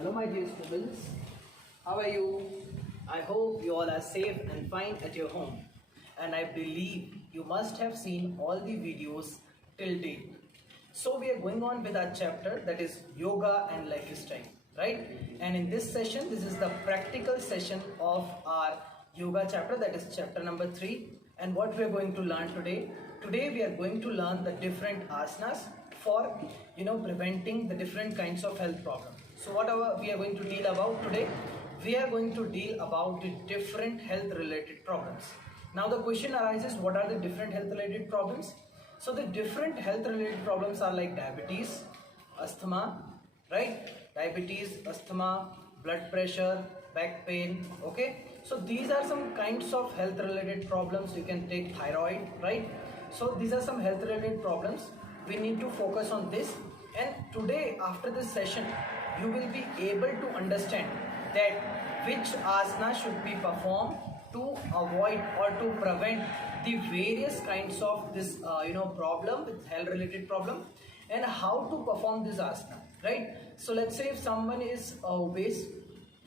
Hello my dear students, how are you? I hope you all are safe and fine at your home, and I believe you must have seen all the videos till date. So we are going on with our chapter, that is yoga and lifestyle, right? And in this session, this is the practical session of our yoga chapter, that is chapter number 3. And what we are going to learn today? Today we are going to learn the different asanas for preventing the different kinds of health problems. So whatever we are going to deal about today, we are going to deal about the different health related problems. Now the question arises, what are the different health related problems? So the different health related problems are like diabetes, asthma, right? Diabetes, asthma, blood pressure, back pain, okay? So these are some kinds of health related problems. You can take thyroid, right? So these are some health related problems. We need to focus on this, and today after this session you will be able to understand that which asana should be performed to avoid or to prevent the various kinds of this problem with health related problem, and how to perform this asana, right? So let's say if someone is obese.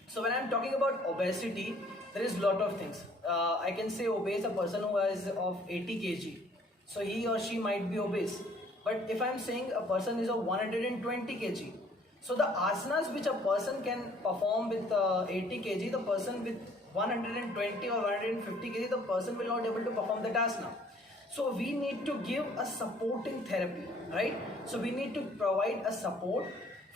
So when I'm talking about obesity, there is lot of things. I can say obese, a person who is of 80 kg, so he or she might be obese. But if I'm saying a person is of 120 kg, so the asanas which a person can perform with 80 kg, the person with 120 or 150 kg, the person will not able to perform that asana. So we need to give a supporting therapy, right? So we need to provide a support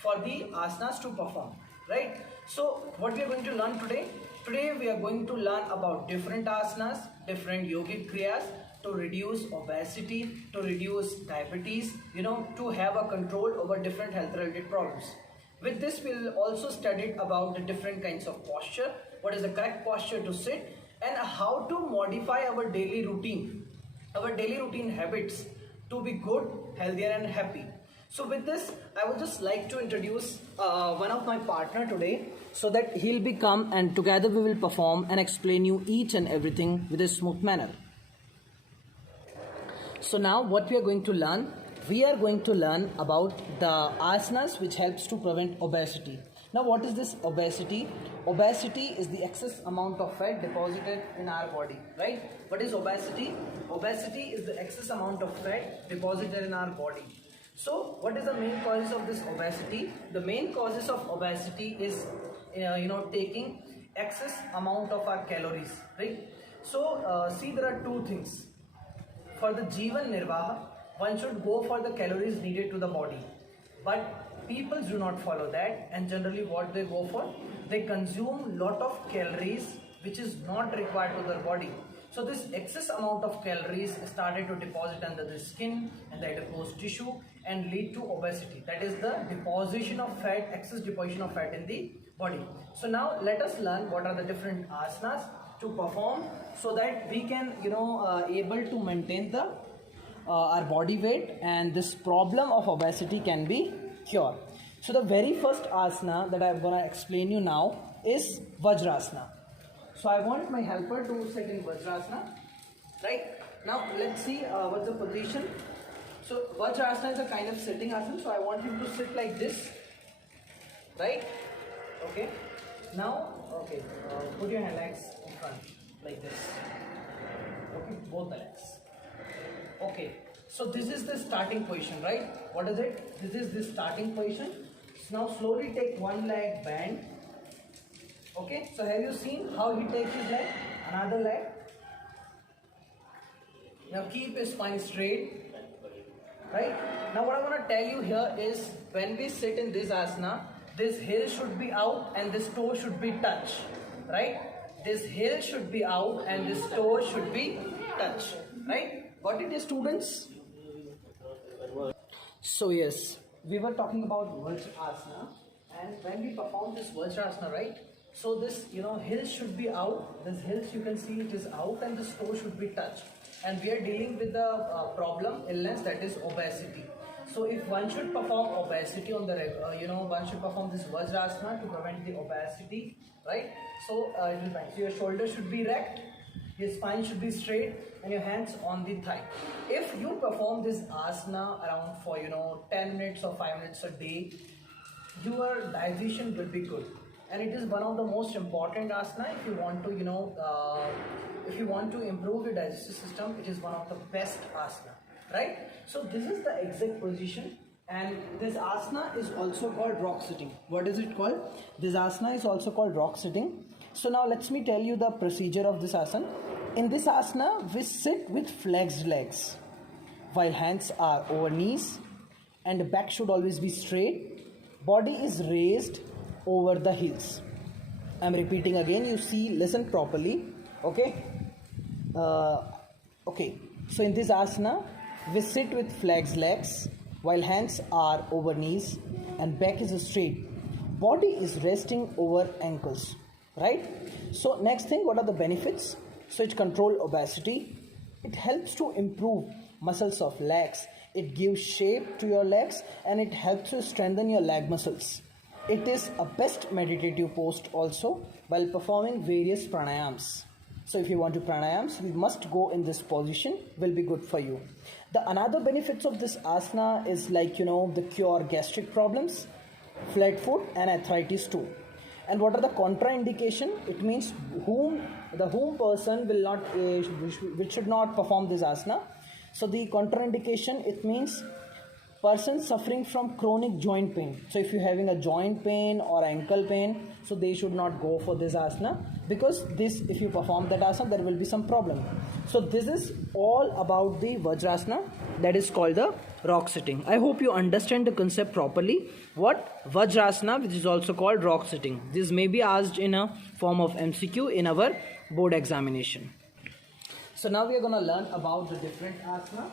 for the asanas to perform, right? So what we are going to learn today? Today we are going to learn about different asanas, different yogic kriyas, to reduce obesity, to reduce diabetes, to have a control over different health related problems. With this, we'll also study about the different kinds of posture, what is the correct posture to sit, and how to modify our daily routine habits to be good, healthier and happy. So with this, I would just like to introduce one of my partner today, so that he'll become, and together we will perform and explain you each and everything with a smooth manner. So now what we are going to learn? We are going to learn about the asanas which helps to prevent obesity. Now what is this obesity? Obesity is the excess amount of fat deposited in our body, right? What is obesity? Obesity is the excess amount of fat deposited in our body. So what is the main causes of this obesity? The main causes of obesity is taking excess amount of our calories, right? So see, there are two things. For the Jivan Nirvaha, one should go for the calories needed to the body. But people do not follow that, and generally what they go for? They consume lot of calories which is not required to their body. So this excess amount of calories started to deposit under the skin and the adipose tissue and lead to obesity. That is the deposition of fat, excess deposition of fat in the body. So now let us learn what are the different asanas to perform, so that we can able to maintain the our body weight, and this problem of obesity can be cured. So the very first asana that I'm gonna explain you now is Vajrasana. So I want my helper to sit in Vajrasana, right? Now let's see what's the position. So Vajrasana is a kind of sitting asana, so I want him to sit like this, right? Okay. Now, okay, put your legs in front like this. Okay, both the legs. Okay, so this is the starting position, right? What is it? This is the starting position. So now slowly take one leg bend. Okay, so have you seen how he takes his leg? Another leg. Now keep his spine straight. Right? Now what I'm going to tell you here is, when we sit in this asana, this heel should be out and this toe should be touched, right? This heel should be out and this toe should be touched, right? Got it, students? So yes, we were talking about Vajrasana, and when we perform this Vajrasana, right? So this, heel should be out, this heels you can see it is out, and this toe should be touched. And we are dealing with the illness, that is obesity. So if one should perform obesity on the one should perform this Vajrasana to prevent the obesity, right? So it will bend. So your shoulder should be erect, your spine should be straight, and your hands on the thigh. If you perform this asana around for 10 minutes or 5 minutes a day, your digestion will be good, and it is one of the most important asana if you want to if you want to improve your digestive system. It is one of the best asana, right? So this is the exact position, and this asana is also called rock sitting. What is it called? This asana is also called rock sitting. So now let me tell you the procedure of this asana. In this asana we sit with flexed legs while hands are over knees, and the back should always be straight. Body is raised over the heels. I'm repeating again. You see, listen properly. Okay. Okay. So in this asana, we sit with flexed legs while hands are over knees and back is straight. Body is resting over ankles. Right. So next thing, what are the benefits? So it controls obesity. It helps to improve muscles of legs. It gives shape to your legs, and it helps to strengthen your leg muscles. It is a best meditative pose also while performing various pranayams. So if you want to pranayams, we must go in this position, will be good for you. The another benefits of this asana is like the cure gastric problems, flat foot and arthritis too. And what are the contraindication? It means whom person will not which should not perform this asana. So the contraindication, it means person suffering from chronic joint pain. So if you're having a joint pain or ankle pain, so they should not go for this asana, because this, if you perform that asana, there will be some problem. So this is all about the Vajrasana, that is called the rock sitting. I hope you understand the concept properly. What? Vajrasana, which is also called rock sitting. This may be asked in a form of MCQ in our board examination. So now we are going to learn about the different asana.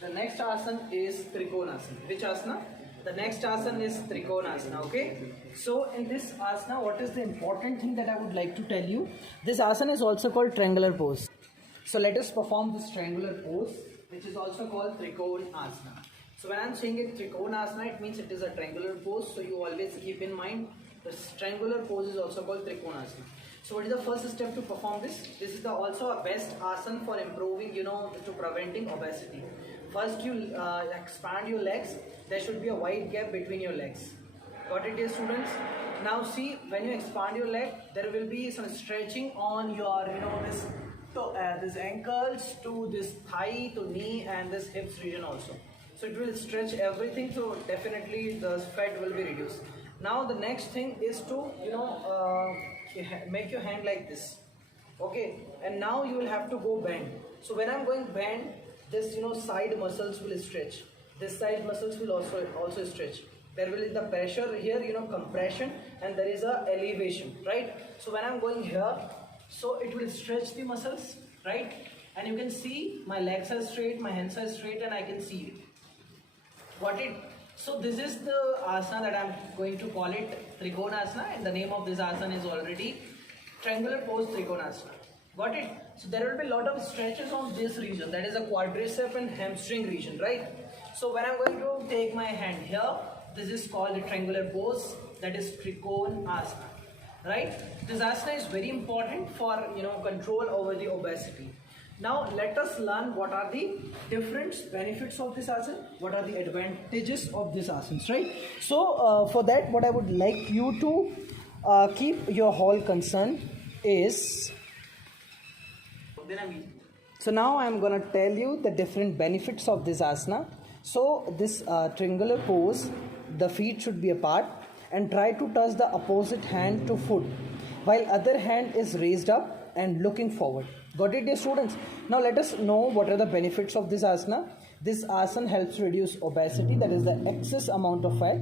The next asana is Trikonasana. Which asana? The next asana is Trikonasana. Okay. So in this asana, what is the important thing that I would like to tell you? This asana is also called triangular pose. So let us perform this triangular pose, which is also called Trikonasana. So when I am saying it Trikonasana, it means it is a triangular pose. So you always keep in mind the triangular pose is also called Trikonasana. So what is the first step to perform this? This is also a best asana for improving, to preventing obesity. First you expand your legs. There should be a wide gap between your legs. Got it, dear students? Now see, when you expand your leg, there will be some stretching on your, this ankles to this thigh to knee and this hips region also. So it will stretch everything, so definitely the fat will be reduced. Now the next thing is to, make your hand like this. Okay, and now you will have to go bend. So when I'm going bend, this side muscles will stretch. This side muscles will also stretch. There will be the pressure here, compression, and there is a elevation, right? So when I'm going here, so it will stretch the muscles, right? And you can see my legs are straight, my hands are straight, and I can see it. Got it? So this is the asana that I'm going to call it Trikonasana, and the name of this asana is already triangular pose Trikonasana. Got it? So there will be a lot of stretches on this region, that is a quadricep and hamstring region, right? So when I'm going to take my hand here, this is called the triangular pose, that is Trikonasana, right? This asana is very important for control over the obesity. Now let us learn what are the different benefits of this asana, what are the advantages of this asana, right? So for that, what I would like you to keep your whole concern is, so now I am going to tell you the different benefits of this asana. So this triangular pose, the feet should be apart and try to touch the opposite hand to foot, while other hand is raised up and looking forward. Got it, dear students? Now let us know what are the benefits of this asana. This asana helps reduce obesity, that is the excess amount of fat.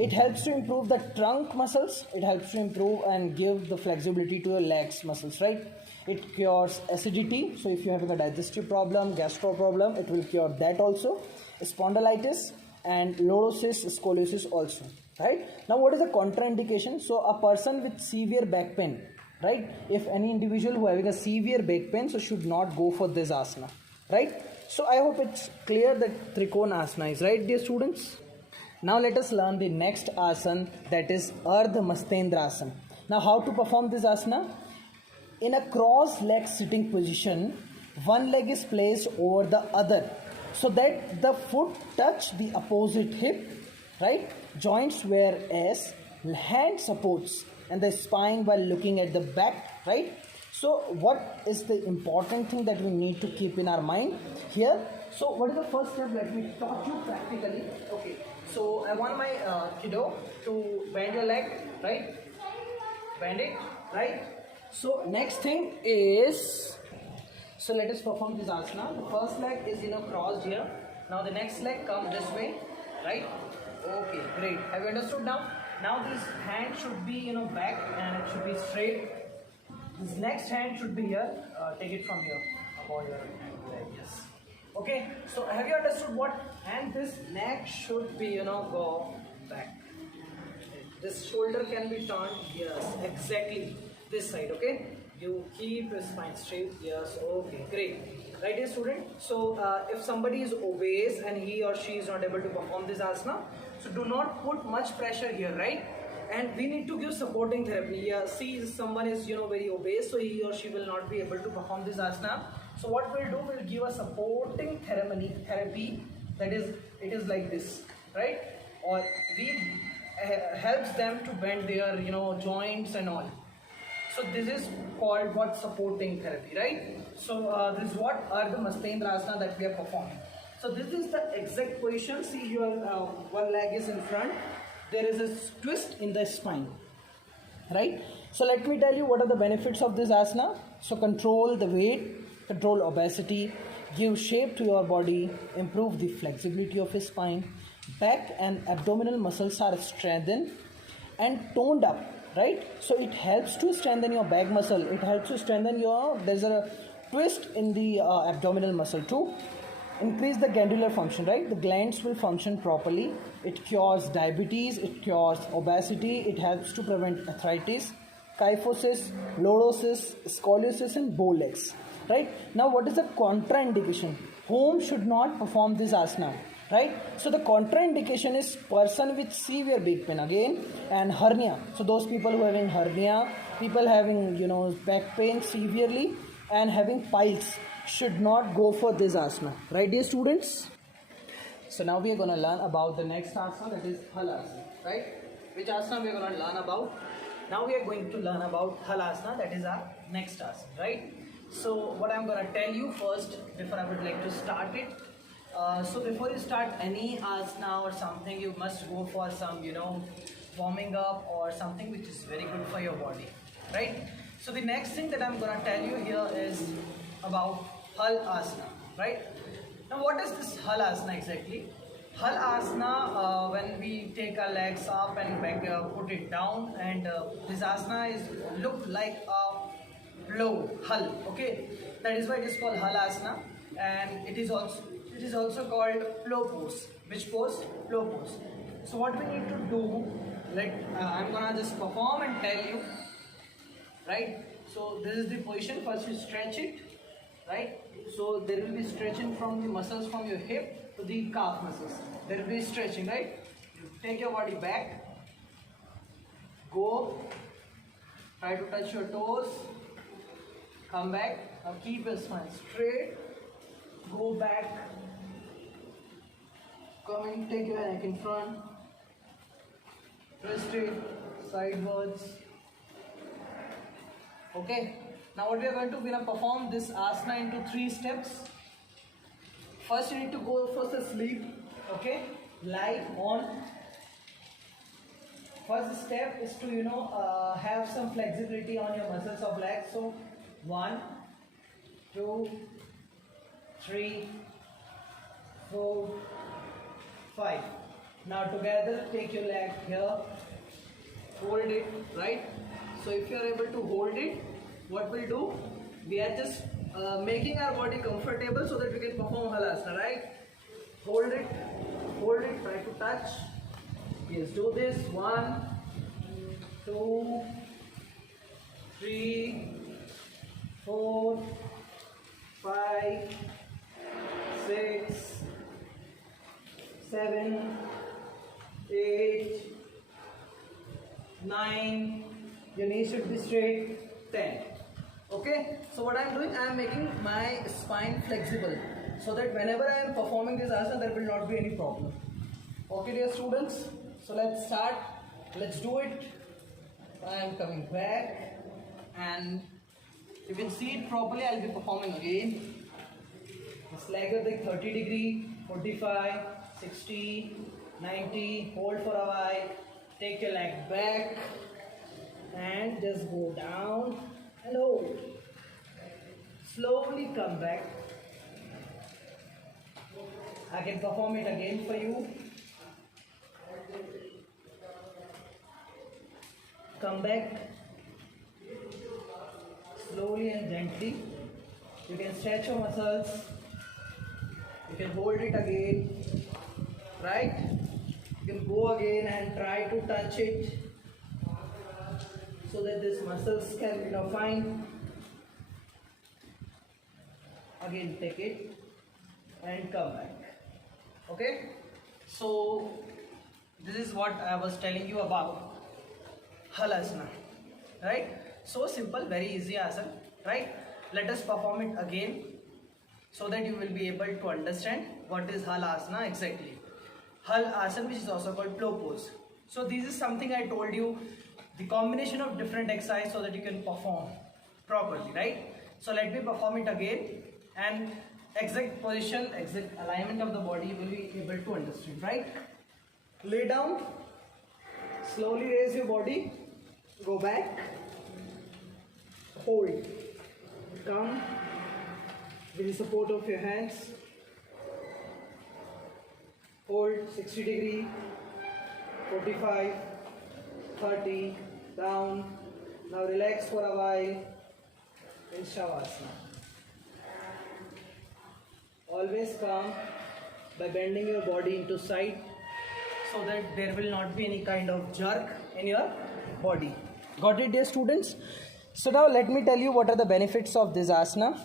It helps to improve the trunk muscles. It helps to improve and give the flexibility to your legs muscles, right? It cures acidity. So if you're having a digestive problem, gastro problem, it will cure that also. Spondylitis and lordosis, scoliosis also, right? Now what is the contraindication? So a person with severe back pain, right? If any individual who having a severe back pain, so should not go for this asana, right? So I hope it's clear that Trikonasana is right, dear students. Now let us learn the next asana, that is Ardha Mastendrasana. Now how to perform this asana? In a cross leg sitting position, one leg is placed over the other so that the foot touch the opposite hip, right? Joints wear as hand supports and the spine while looking at the back, right? So what is the important thing that we need to keep in our mind here? So what is the first step? Let me talk you practically. Okay, so I want my kiddo to bend your leg, right? Bend it, right? So next thing is, so let us perform this asana. The first leg is crossed here. Now the next leg come this way, right? Okay, great. Have you understood now? Now this hand should be back and it should be straight. This next hand should be here. Take it from here about your hand. Yes. Okay. So have you understood what? And this neck should be go back. This shoulder can be turned. Yes, exactly this side. Okay. You keep your spine straight. Yes. Okay. Great. Right, dear student. So if somebody is obese and he or she is not able to perform this asana, so do not put much pressure here, right? And we need to give supporting therapy. Yeah, see, someone is very obese, so he or she will not be able to perform this asana. So what we'll do, we'll give a supporting therapy. That is, it is like this, right? Or we helps them to bend their joints and all. So this is called what? Supporting therapy, right? So this is what Ardha Mastendrasana that we are performing. So this is the exact position. See, your one leg is in front. There is a twist in the spine, right? So let me tell you what are the benefits of this asana. So control the weight, control obesity, give shape to your body, improve the flexibility of your spine, back and abdominal muscles are strengthened and toned up, right? So it helps to strengthen your back muscle, it helps to strengthen your, there's a twist in the abdominal muscle too. Increase the glandular function, right? The glands will function properly. It cures diabetes, it cures obesity, it helps to prevent arthritis, kyphosis, lordosis, scoliosis and bow legs, right? Now what is the contraindication? Whom should not perform this asana, right? So the contraindication is person with severe back pain again and hernia. So those people who are having hernia, people having back pain severely and having piles should not go for this asana, right, dear students? So now we are going to learn about the next asana, that is Halasana, right? Which asana we are going to learn about? Now we are going to learn about Halasana, that is our next asana, right? So what I'm going to tell you first before I would like to start it. So before you start any asana or something, you must go for some warming up or something which is very good for your body, right? So the next thing that I'm going to tell you here is about Halasana, right? Now what is this Halasana exactly? Halasana, when we take our legs up and back, put it down, and this asana is look like a blow, Hal, okay? That is why it is called Halasana, and it is also called flow pose. Which pose? Flow pose. So what we need to do, I'm gonna just perform and tell you, right? So this is the position. First you stretch it, right? So there will be stretching from the muscles from your hip to the calf muscles. There will be stretching, right? You take your body back, go, try to touch your toes, come back. Now keep your spine straight, go back, come in, take your neck in front, twist it sidewards. Okay, now what we are going to perform this asana into 3 steps. First you need to go for the sleep, okay, lie on. First step is to have some flexibility on your muscles of legs. So 1, 2, 3, 4, 5. Now together take your leg here, hold it, right? So if you are able to hold it, what we'll do, we are just making our body comfortable so that we can perform Halasana, right? Hold it, try to touch. Yes, do this. 1, 2, 3, 4, 5, 6, 7, 8, 9. Your knees should be straight. 10. Okay, so what I am doing, I am making my spine flexible so that whenever I am performing this asana, there will not be any problem. Okay, dear students, so let's start. Let's do it. I am coming back, and you can see it properly. I'll be performing again. Stagger the 30 degree, 45, 60, 90. Hold for a while. Take your leg back, and just go down and hold. Slowly come back. I can perform it again for you. Come back slowly and gently. You can stretch your muscles. You can hold it again, right? You can go again and try to touch it so that these muscles can fine. Again, take it and come back. Okay, so this is what I was telling you about Halasana, right? So simple, very easy asana, right? Let us perform it again so that you will be able to understand what is Halasana exactly. Hal asana, which is also called plow pose. So this is something I told you, the combination of different exercise so that you can perform properly, right? So let me perform it again, and exact position, exact alignment of the body you will be able to understand, right? Lay down, slowly raise your body, go back, hold, come with the support of your hands, hold 60 degree, 45, 30, down. Now relax for a while in Shavasana. Always come by bending your body into side so that there will not be any kind of jerk in your body. Got it, dear students? So now let me tell you what are the benefits of this asana.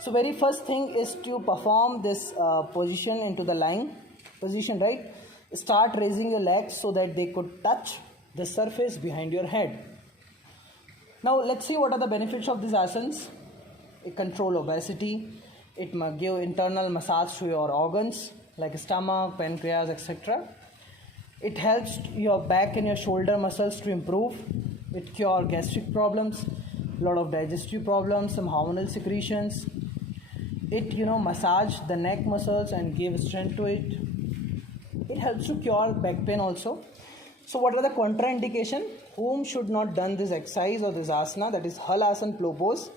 So very first thing is to perform this position into the lying position, right? Start raising your legs so that they could touch the surface behind your head. Now let's see what are the benefits of these asanas. It control obesity. It give internal massage to your organs like stomach, pancreas, etc. It helps your back and your shoulder muscles to improve. It cure gastric problems, a lot of digestive problems, some hormonal secretions. It massage the neck muscles and give strength to it. It helps to cure back pain also. So what are the contraindication? Whom should not done this exercise or this asana, that is Halasana plow pose?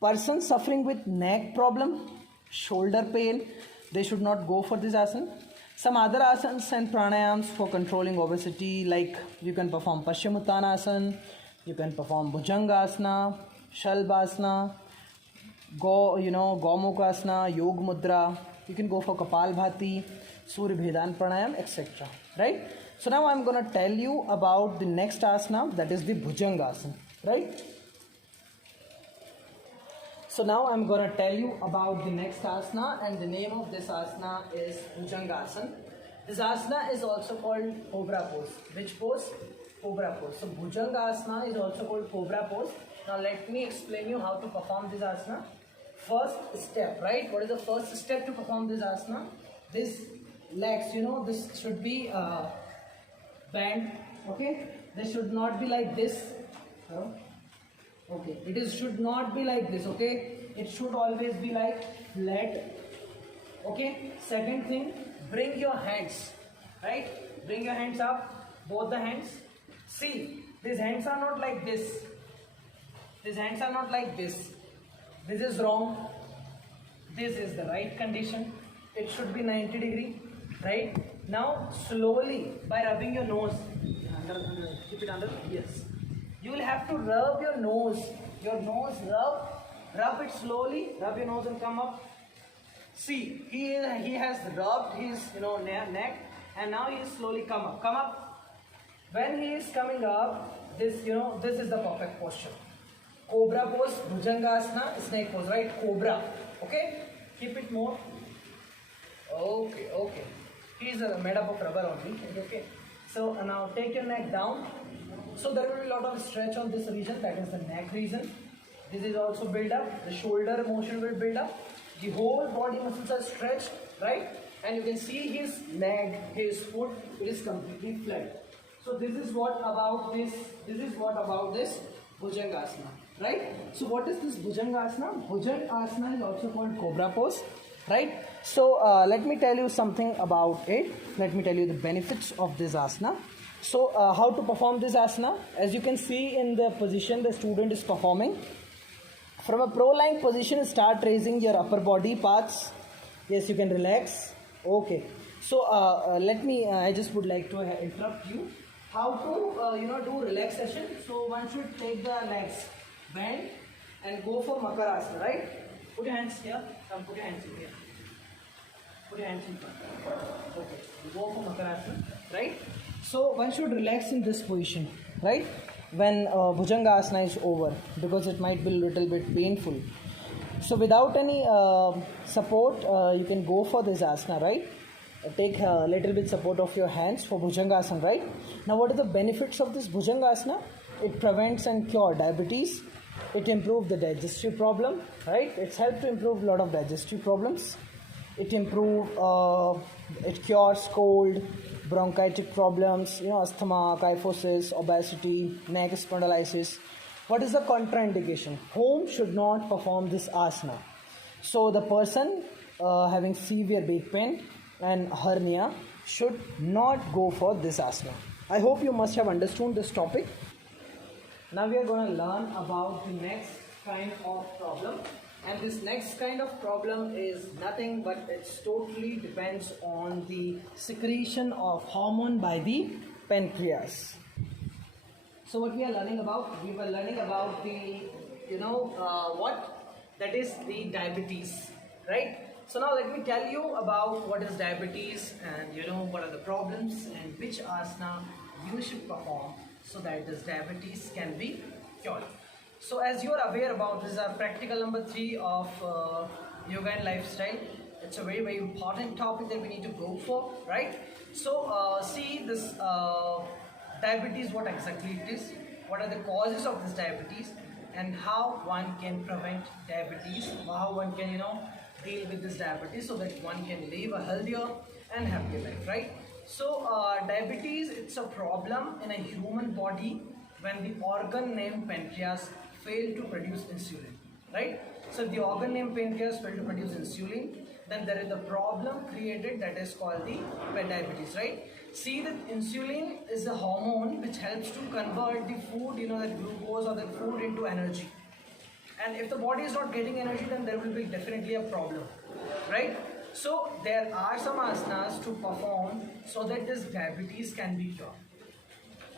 Person suffering with neck problem, shoulder pain, they should not go for this asana. Some other asanas and pranayams for controlling obesity, like you can perform Paschimottanasana, you can perform Bhujangasana, Shalbhasana, Gomukhasana, Yog Mudra, you can go for Kapalbhati, Surya Bhedan Pranayam, etc. Right? So now I'm going to tell you about the next asana, that is the Bhujangasana, right? So now I'm going to tell you about the next asana, and the name of this asana is Bhujangasana. This asana is also called Cobra pose. Which pose? Cobra pose. So Bhujangasana is also called Cobra pose. Now let me explain you how to perform this asana. First step, right? What is the first step to perform this asana? This legs, this should be bent, okay? They should not be like this. Okay, should not be like this, okay? It should always be like flat, okay? Second thing, bring your hands, right? Bring your hands up, both the hands. See, these hands are not like this. These hands are not like this. This is wrong. This is the right condition. It should be 90 degree, right? Now, slowly, by rubbing your nose, keep it under, yes. You will have to rub your nose. Your nose, rub it slowly. Rub your nose and come up. See, he has rubbed his neck, and now he is slowly come up. Come up. When he is coming up, this this is the perfect posture. Cobra pose, Bhujangasana, snake pose, right? Cobra. Okay. Keep it more. Okay. He is made up of rubber only. Okay. So now take your neck down. So there will be a lot of stretch on this region, that is the neck region. This is also build up. The shoulder motion will build up. The whole body muscles are stretched, right? and you can see his leg, his foot, it is completely flat. So this is what about this Bhujangasana, right? So what is this Bhujangasana? Bhujangasana is also called Cobra pose, right? So let me tell you something about it. Let me tell you the benefits of this asana. So how to perform this asana? As you can see in the position the student is performing. From a pro-lying position, start raising your upper body parts. Yes, you can relax. Okay. So let me. I just would like to interrupt you. How to do relaxation? So one should take the legs, bend, and go for Makarasana. Right? Put your hands here. Come, put your hands in here. Put your hands in front. Okay. Go for Makarasana. Right? So one should relax in this position. Right? When Bhujangasana is over, because it might be a little bit painful. So without any support, you can go for this asana, right? Take a little bit support of your hands for Bhujangasana, right? Now what are the benefits of this Bhujangasana? It prevents and cures diabetes. It improves the digestive problem, right? It's helped to improve a lot of digestive problems. It cures cold, bronchitic problems, asthma, kyphosis, obesity, neck spondylitis. What is the contraindication? Whom should not perform this asana? So the person having severe back pain and hernia should not go for this asana. I hope you must have understood this topic. Now we are going to learn about the next kind of problem. And this next kind of problem is nothing but it totally depends on the secretion of hormone by the pancreas. So what we are learning about? We were learning about the, that is the diabetes, right? So now let me tell you about what is diabetes and what are the problems and which asana you should perform so that this diabetes can be cured. So as you are aware about, this is our practical number 3 of yoga and lifestyle. It's a very, very important topic that we need to go for, right? So see this diabetes, what exactly it is, what are the causes of this diabetes, and how one can prevent diabetes, how one can, deal with this diabetes so that one can live a healthier and happier life, right? So diabetes, it's a problem in a human body when the organ named pancreas fail to produce insulin, right? So if the organ named pancreas fail to produce insulin, then there is a problem created that is called the diabetes, right? See that insulin is a hormone which helps to convert the food, that glucose or that food into energy. And if the body is not getting energy, then there will be definitely a problem, right? So there are some asanas to perform so that this diabetes can be cured.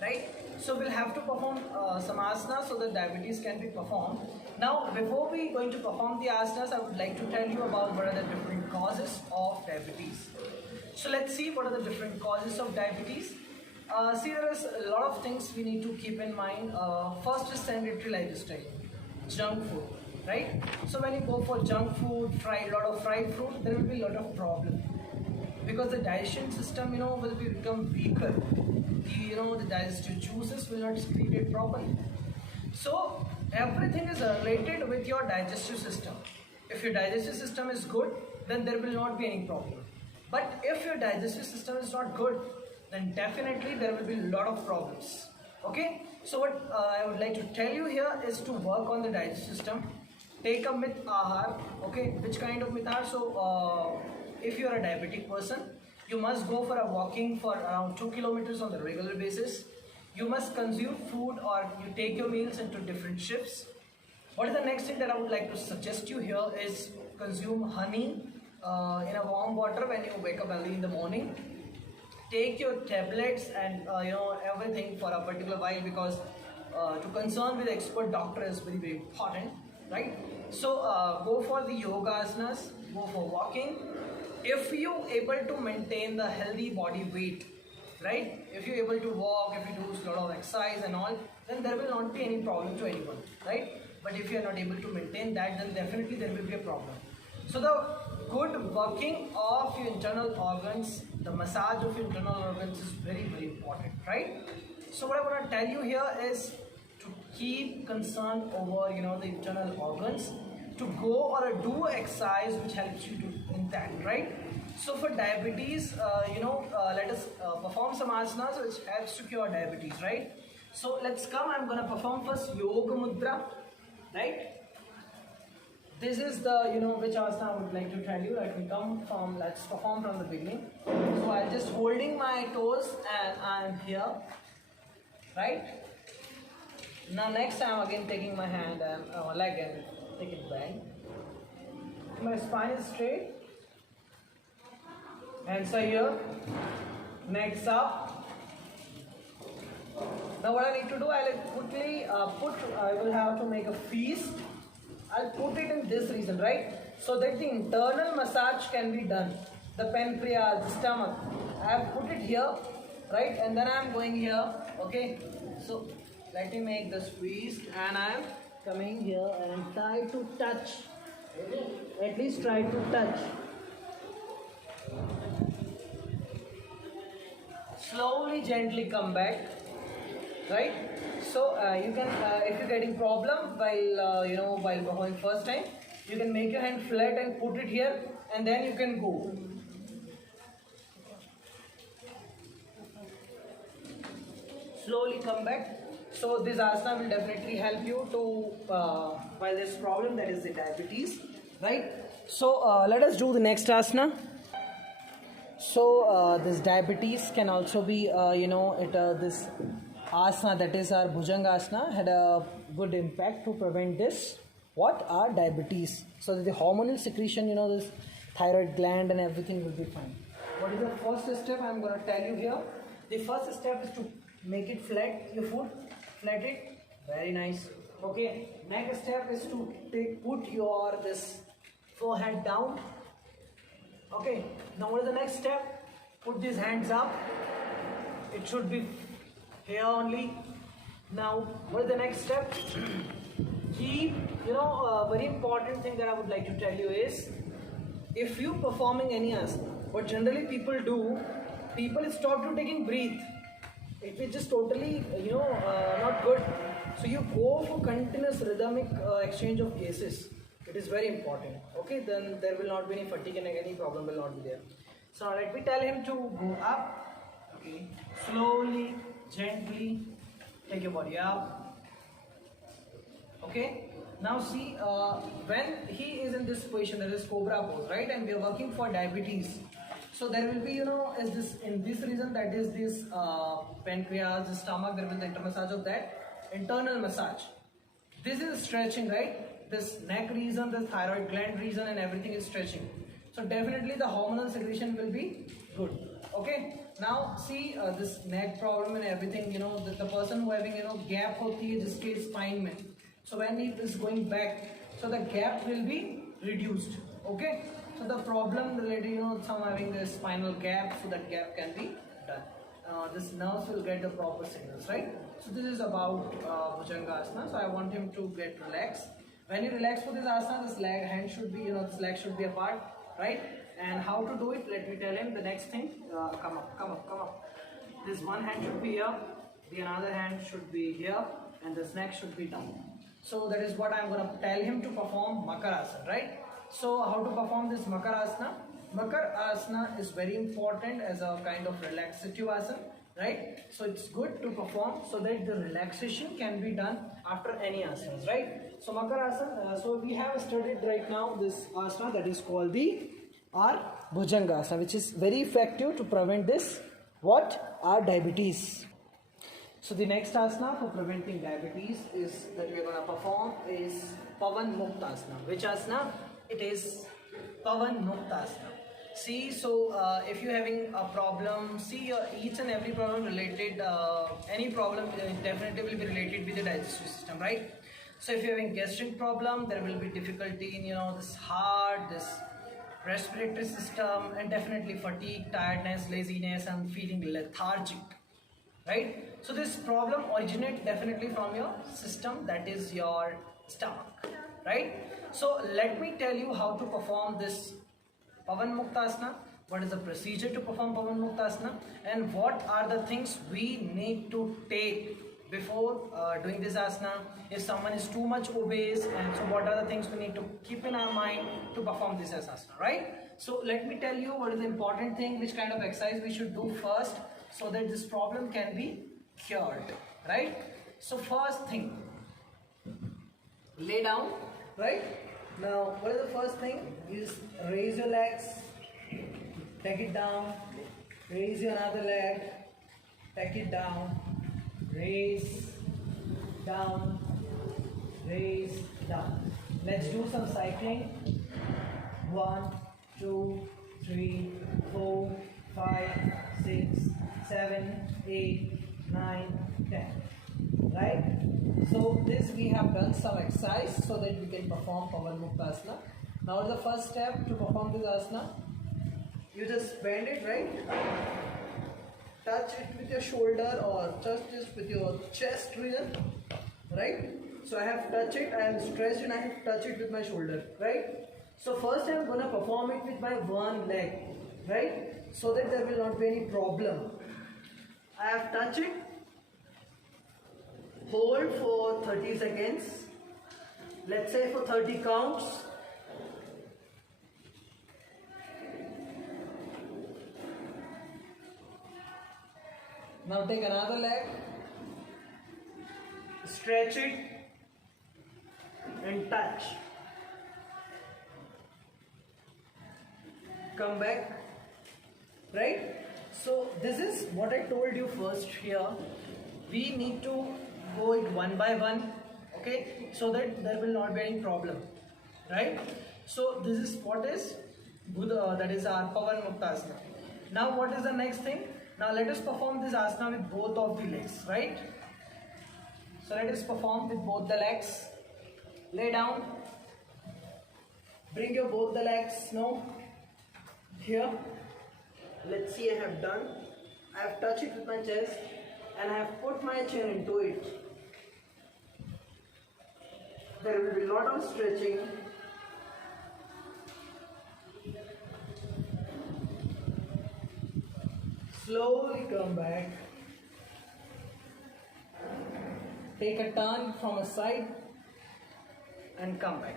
Right? So we'll have to perform some asanas so that diabetes can be performed. Now, before we going to perform the asanas, I would like to tell you about what are the different causes of diabetes. So let's see what are the different causes of diabetes. See, there is a lot of things we need to keep in mind. First is sedentary lifestyle, junk food, right? So when you go for junk food, a lot of fried food, there will be a lot of problem. Because the digestion system, will become weaker. The digestive juices will not secrete it properly. So everything is related with your digestive system. If your digestive system is good, then there will not be any problem. But if your digestive system is not good, then definitely there will be a lot of problems. Okay? So what I would like to tell you here is to work on the digestive system. Take a mit ahar. Okay? Which kind of mit ahar? So if you are a diabetic person, you must go for a walking for around 2 kilometers on the regular basis. You must consume food or you take your meals into different shifts. What is the next thing that I would like to suggest you here is consume honey in a warm water when you wake up early in the morning. Take your tablets and everything for a particular while, because to consult with expert doctor is very, very important, right? So go for the yoga asanas, go for walking. If you able to maintain the healthy body weight, right? If you're able to walk, if you do a lot of exercise and all, then there will not be any problem to anyone, right? But if you are not able to maintain that, then definitely there will be a problem. So the good working of your internal organs, the massage of your internal organs is very, very important, right? So what I want to tell you here is to keep concern over, the internal organs, to go or do exercise which helps you to in that, right? So for diabetes, let us perform some asanas which helps to cure diabetes, right? So let's come. I'm gonna perform first Yoga Mudra, right? This is the which asana I would like to tell you. Let's perform from the beginning. So I'm just holding my toes and I'm here, right? Now next I'm again taking my hand and leg and take it back. My spine is straight. Hands are here. Next up. Now what I need to do, I'll quickly I will have to make a feast. I'll put it in this region, right? So that the internal massage can be done. The pancreas, the stomach. I have put it here, right? And then I'm going here, okay? So let me make this feast and I'm coming here and try to touch. At least try to touch. Slowly, gently come back, right? So you can, if you're getting problem while while going first time, you can make your hand flat and put it here, and then you can go. Slowly come back. So this asana will definitely help you to while this problem, that is the diabetes, right? So let us do the next asana. So this diabetes can also be this asana, that is our Bhujangasana, had a good impact to prevent this our diabetes. So that the hormonal secretion, this thyroid gland and everything will be fine. What is the first step I'm going to tell you here? The first step is to make it flat, your foot, flat it, very nice. Okay, next step is to put your this forehead down. Okay, now what is the next step? Put these hands up. It should be here only. Now, what is the next step? Keep, a very important thing that I would like to tell you is, if you performing any asana, what generally people do, people stop to taking breath. It is just totally, not good. So you go for continuous rhythmic exchange of gases. It is very important. Okay, then there will not be any fatigue and any problem will not be there. So now let me tell him to go up. Okay, slowly, gently, take your body up. Okay, now see, when he is in this position, that is cobra pose, right? And we are working for diabetes. So there will be, is this in this region, that is this pancreas, the stomach, there will be the intermassage of that, internal massage. This is stretching, right? This neck region, the thyroid gland region and everything is stretching. So definitely the hormonal secretion will be good. Okay. Now see this neck problem and everything, the person who having, gap hoti hai jiske spine mein. So when he is going back, so the gap will be reduced. Okay. So the problem related, some having the spinal gap, so that gap can be done. This nerves will get the proper signals, right? So this is about Bhujangasana. So I want him to get relaxed. When you relax for this asana, this hand should be, this leg should be apart, right? And how to do it? Let me tell him the next thing. Come up. This one hand should be here, the another hand should be here, and this neck should be down. So that is what I'm going to tell him to perform Makarasana, right? So how to perform this Makarasana? Makarasana is very important as a kind of relaxative asana, right? So it's good to perform so that the relaxation can be done after any asanas, right? So Makarasana, so we have studied right now this asana that is called the Bhujangasana, which is very effective to prevent this, our diabetes. So the next asana for preventing diabetes is that we are going to perform is Pavan Muktasana. Which asana? It is Pavan Muktasana. See, so if you're having a problem, see each and every problem related, any problem definitely will be related with the digestive system, right? So if you're having gastric problem, there will be difficulty in, this heart, this respiratory system, and definitely fatigue, tiredness, laziness, and feeling lethargic, right? So this problem originates definitely from your system, that is your stomach, right? So let me tell you how to perform this Pavan Muktasana, what is the procedure to perform Pavan Muktasana, and what are the things we need to take before doing this asana, if someone is too much obese, and so what are the things we need to keep in our mind to perform this asana, right? So let me tell you what is the important thing, which kind of exercise we should do first so that this problem can be cured, right? So first thing, lay down, right? Now what is the first thing is raise your legs, take it down, raise your other leg, take it down, raise, down, raise, down. Let's do some cycling. 1, 2, 3, 4, 5, 6, 7, 8, 9, 10. Right? So this we have done some exercise so that we can perform Pavan Muktasana. Now the first step to perform this asana, you just bend it, right? Touch it with your shoulder or touch this with your chest region, right? So I have touched it, I am stretched and I have touched it with my shoulder, right? So first I am going to perform it with my one leg, right? So that there will not be any problem. I have touched it, hold for 30 seconds, let's say for 30 counts. Now take another leg, stretch it and touch. Come back, right? So this is what I told you first here. We need to go it one by one, okay? So that there will not be any problem, right? So this is what is Buddha, that is our Pavan Muktasana. Now what is the next thing? Now let us perform this asana with both of the legs, right? So let us perform with both the legs. Lay down. Bring your both the legs now here. Let's see, I have done. I have touched it with my chest and I have put my chin into it. There will be a lot of stretching. Slowly come back. Take a turn from a side and come back,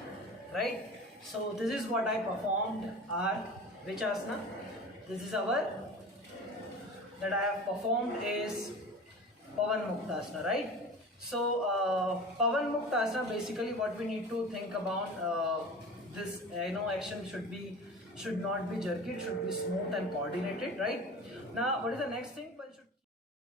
right? So this is what I performed our which asana? This is our that I have performed is Pavan Muktasana, right? So Pavan Muktasana, basically what we need to think about this action should not be jerky, it should be smooth and coordinated, right? Now what is the next thing?